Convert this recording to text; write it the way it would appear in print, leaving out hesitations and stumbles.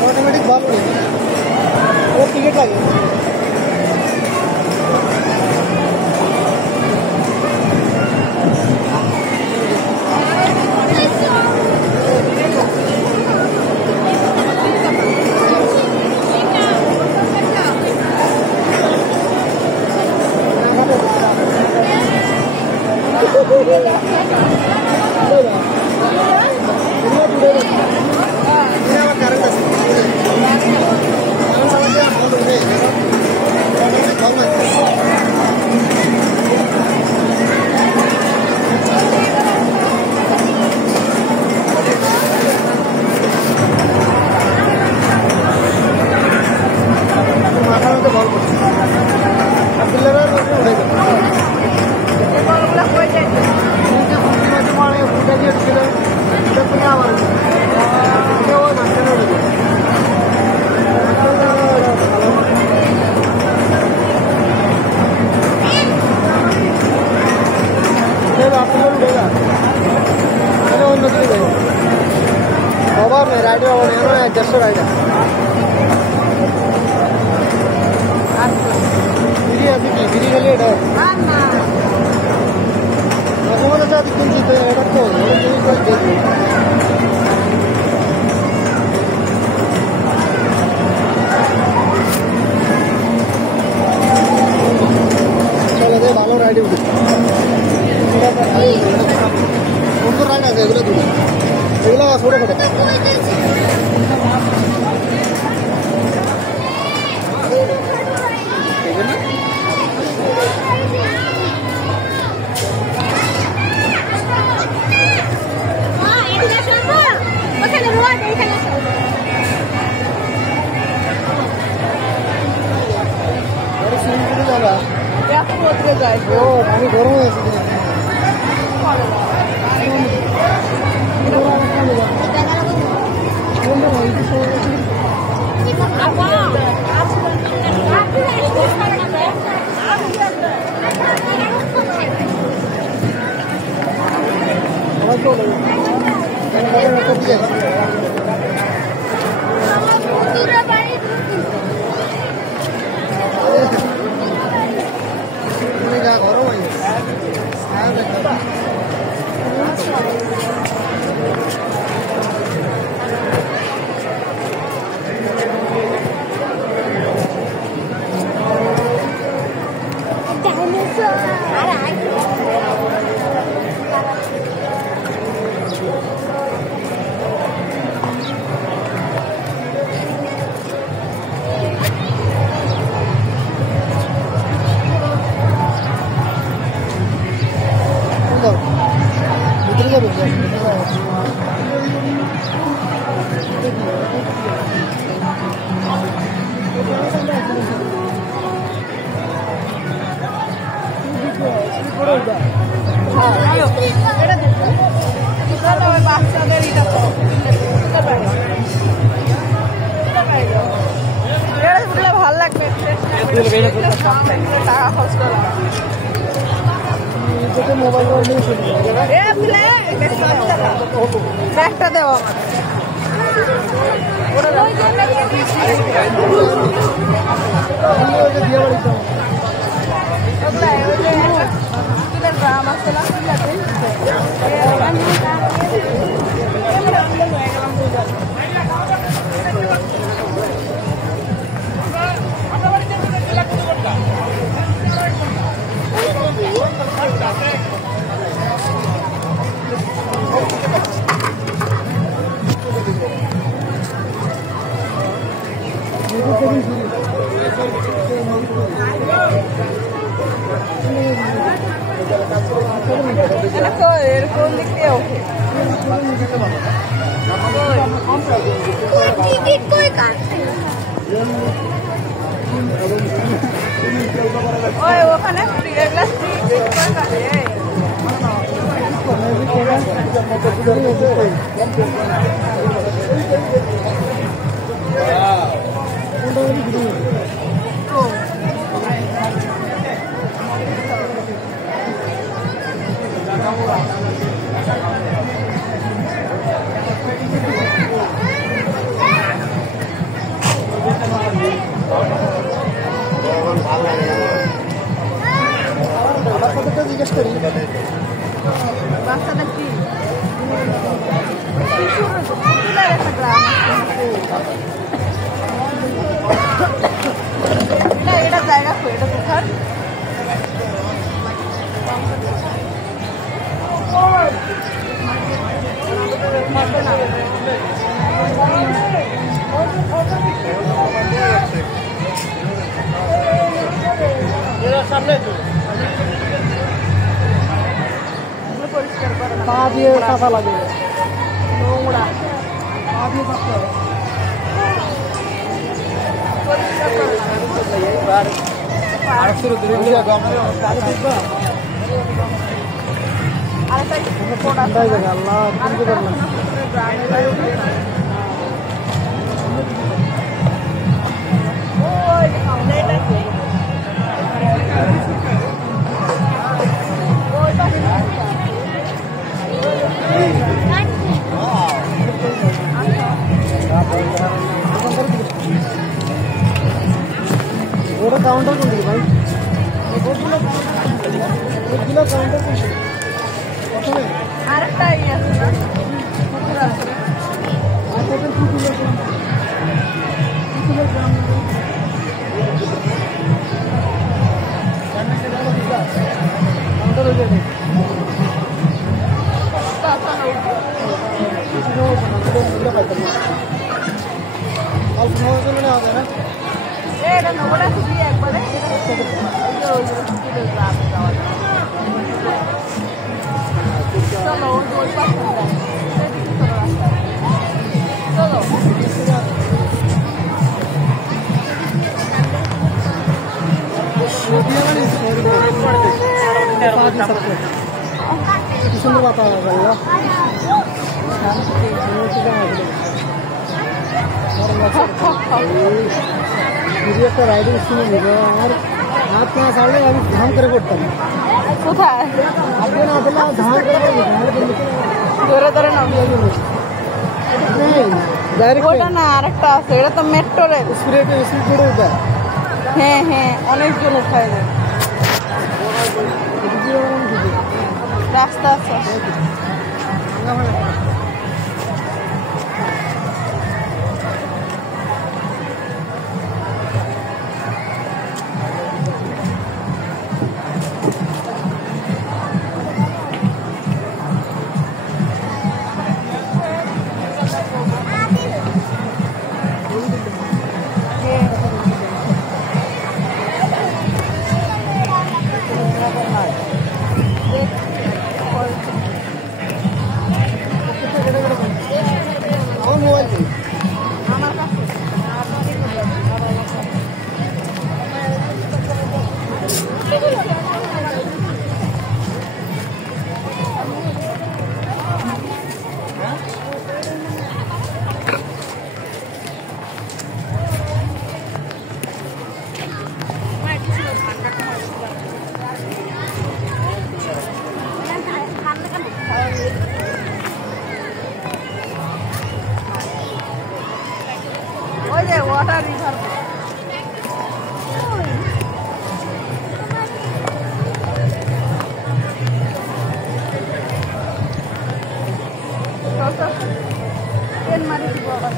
ऑटोमेटिक भाग वो टिकट लगे just right ini adik ini kali ada mana aku mana tadi kunci tu ada tu ini kau चलो दे भालो राइड उठ उनको राइड आ जाएगा तू एगला थोड़ा थोड़ा पानी गरम है ভাল লাগবে টাকা খরচ করা ব্যাগটা দেওয়া গ্রাম আসতে এরকম দেখতে ওঠে ওখানে ভালো লাগে আমার কথাটা জিজ্ঞেস করি বাচ্চাটা কি একটা গ্রাম এটা জায়গা তো এটা কোথার সামনে তো পরিষ্কার করে পা দিয়ে কাঁচা লাগে নোংরা পা দিয়ে কাঁচা পরিষ্কার করে আরেকটা ওটা কাউন্টার কোন দিকে ভাই ওগুলো কাউন্টার কোন প্রথমে আরেকটা ইয়ে আছে না পুকুর আছে আর টোটাল 2 কিলো গ্রাম কাউন্টার হয়ে যাবে অল্প সময়ের জন্য নেওয়া যায় না এটা নোংরা খুবই একবারে চলো ওই পাশে চলো সুন্দর বাতা একটা রাইডিং শুনে নিল আমার হাত না ছাড়লে আমি ধাম করে করতাম কোথায় হাত না দিলে ধাম করে ধরে ধরে নামিয়ে ওটা না আরেকটা আছে এটা তো মেট্রো রেল স্প্রে করে দেয় হ্যাঁ হ্যাঁ অনেকজন উঠায় না রাস্তা আছে আমার মোবাইল নেই আমার কাছে ওই যে ওয়াটার রিভার ট্রেন মারি দিব আবার